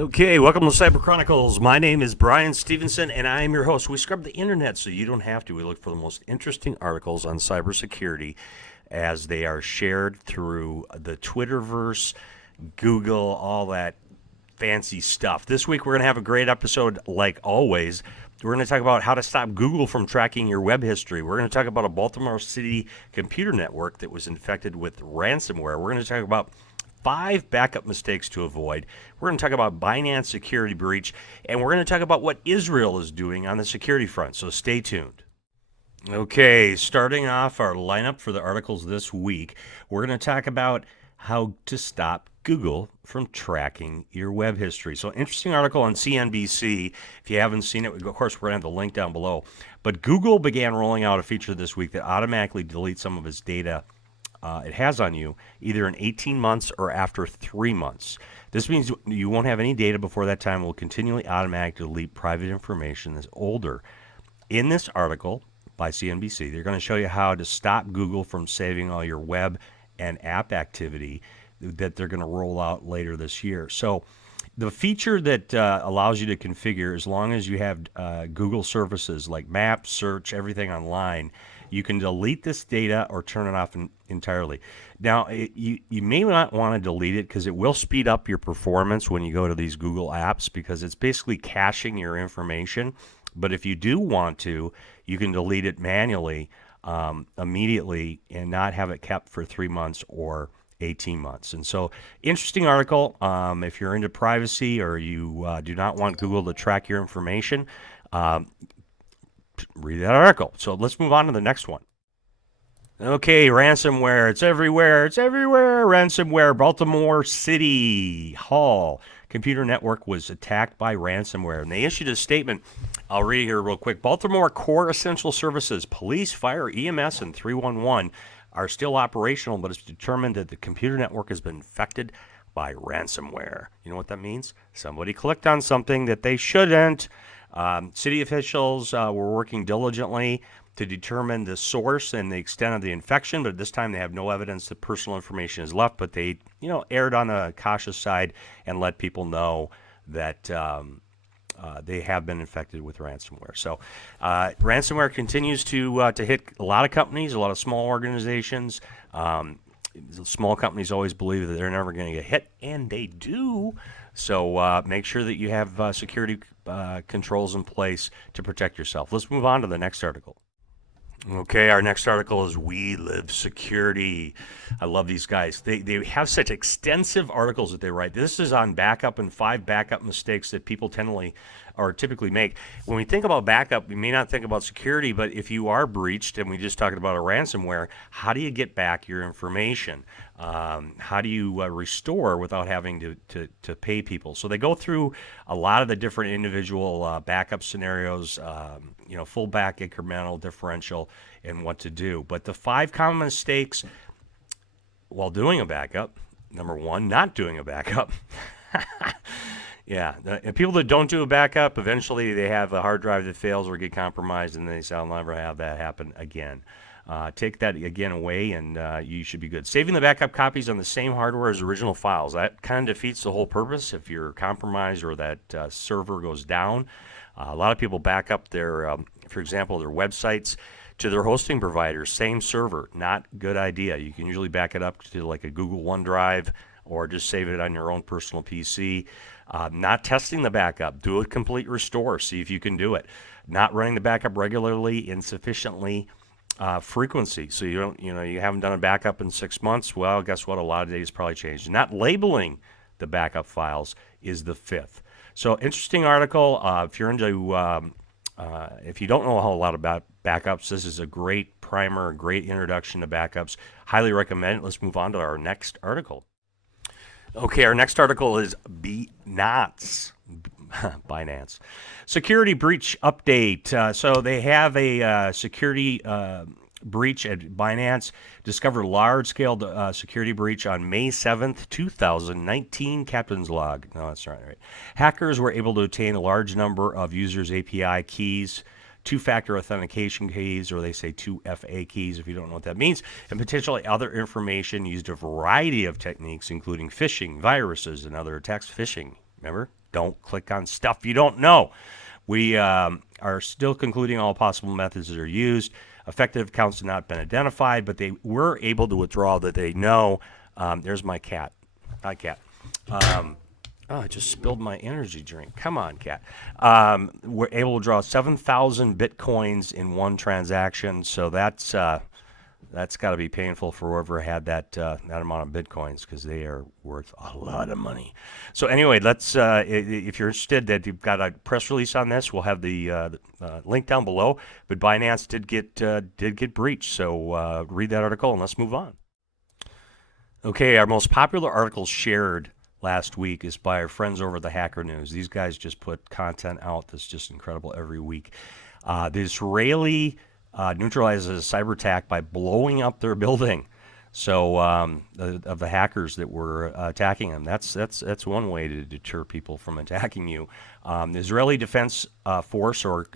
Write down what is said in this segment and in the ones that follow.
Okay, welcome to Cyber Chronicles. My name is Brian Stevenson, and I am your host. We scrub the internet so you don't have to. We look for the most interesting articles on cybersecurity as they are shared through the Twitterverse, Google, all that fancy stuff. This week we're going to have a great episode like always. We're going to talk about how to stop Google from tracking your web history. We're going to talk about a Baltimore City computer network that was infected with ransomware. We're going to talk about 5 backup mistakes to avoid. We're going to talk about Binance Security Breach, and we're going to talk about what Israel is doing on the security front, so stay tuned. Okay, starting off our lineup for the articles this week, we're going to talk about how to stop Google from tracking your web history. So, interesting article on CNBC. If you haven't seen it, of course, we're going to have the link down below. But Google began rolling out a feature this week that automatically deletes some of its data it has on you, either in 18 months or after 3 months. This means you won't have any data before that time. It will continually automatically delete private information that's older. In this article by CNBC, they're going to show you how to stop Google from saving all your web and app activity that they're going to roll out later this year. So the feature that allows you to configure, as long as you have Google services like Maps, Search, everything online, you can delete this data or turn it off entirely. Now, you may not want to delete it because it will speed up your performance when you go to these Google apps because it's basically caching your information. But if you do want to, you can delete it manually immediately and not have it kept for 3 months or 18 months. And so, interesting article. If you're into privacy or you do not want Google to track your information, read that article. So let's move on to the next one. Okay, ransomware. It's everywhere. It's everywhere. Ransomware. Baltimore City Hall computer network was attacked by ransomware. And they issued a statement. I'll read it here real quick. Baltimore core essential services, police, fire, EMS, and 311 are still operational, but it's determined that the computer network has been infected by ransomware. You know what that means? Somebody clicked on something that they shouldn't. City officials were working diligently to determine the source and the extent of the infection, but at this time they have no evidence that personal information is left, but they, erred on the cautious side and let people know that they have been infected with ransomware. So ransomware continues to hit a lot of companies, a lot of small organizations. Small companies always believe that they're never going to get hit, and they do. So make sure that you have security controls in place to protect yourself. Let's move on to the next article. Okay, our next article is We Live Security. I love these guys. They have such extensive articles that they write. This is on backup and 5 backup mistakes that people typically make. When we think about backup, we may not think about security, but if you are breached, and we just talked about a ransomware, how do you get back your information? How do you restore without having to pay people? So they go through a lot of the different individual backup scenarios, full back, incremental, differential, and what to do. But the 5 common mistakes while doing a backup: number 1, not doing a backup. Yeah, and people that don't do a backup, eventually they have a hard drive that fails or get compromised, and they say, I'll never have that happen again. Take that again away, and you should be good. Saving the backup copies on the same hardware as original files. That kind of defeats the whole purpose if you're compromised or that server goes down. A lot of people back up their, for example, their websites to their hosting provider, same server. Not good idea. You can usually back it up to like a Google OneDrive or just save it on your own personal PC. Not testing the backup. Do a complete restore. See if you can do it. Not running the backup regularly, insufficiently frequency. So you haven't done a backup in 6 months. Well, guess what? A lot of data's probably changed. Not labeling the backup files is the 5th. So interesting article. If you're into, if you don't know a whole lot about backups, this is a great primer, great introduction to backups. Highly recommend it. Let's move on to our next article. Okay, our next article is Binance Security Breach Update. So they have a security breach at Binance. Discovered large-scale security breach on May 7th, 2019. Captain's log. No, that's not right. Hackers were able to obtain a large number of users' API keys, two-factor authentication keys, or they say 2FA keys if you don't know what that means, and potentially other information. Used a variety of techniques, including phishing, viruses, and other attacks. Phishing, remember? Don't click on stuff you don't know. We are still concluding all possible methods that are used. Effective accounts have not been identified, but they were able to withdraw that they know. There's my cat. Hi, cat. I just spilled my energy drink. Come on, cat. We're able to draw 7,000 bitcoins in one transaction, so that's got to be painful for whoever had that amount of bitcoins, because they are worth a lot of money. So anyway, let's if you're interested, that you've got a press release on this, we'll have the link down below. But Binance did get breached, so read that article and let's move on. Okay, our most popular article shared last week is by our friends over at the Hacker News. These guys just put content out that's just incredible every week. The Israeli neutralizes a cyber attack by blowing up their building. So of the hackers that were attacking them, that's one way to deter people from attacking you. The Israeli Defense Force, or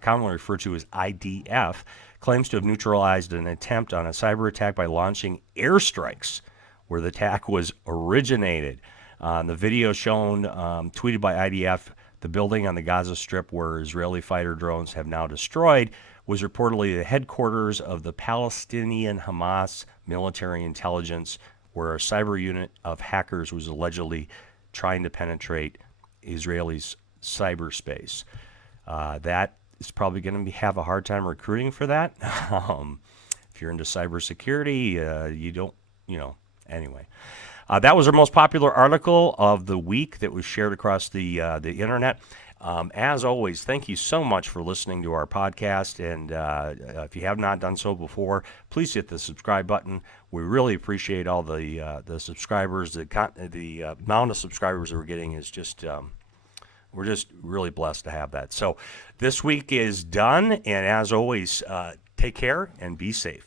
commonly referred to as IDF, claims to have neutralized an attempt on a cyber attack by launching airstrikes where the attack was originated. The video shown, tweeted by IDF, the building on the Gaza Strip where Israeli fighter drones have now destroyed, was reportedly the headquarters of the Palestinian Hamas military intelligence, where a cyber unit of hackers was allegedly trying to penetrate Israelis' cyberspace. That is probably going to have a hard time recruiting for that. If you're into cybersecurity, you don't, anyway. That was our most popular article of the week that was shared across the internet. As always, thank you so much for listening to our podcast. And if you have not done so before, please hit the subscribe button. We really appreciate all the subscribers. The amount of subscribers that we're getting is just we're just really blessed to have that. So this week is done. And as always, take care and be safe.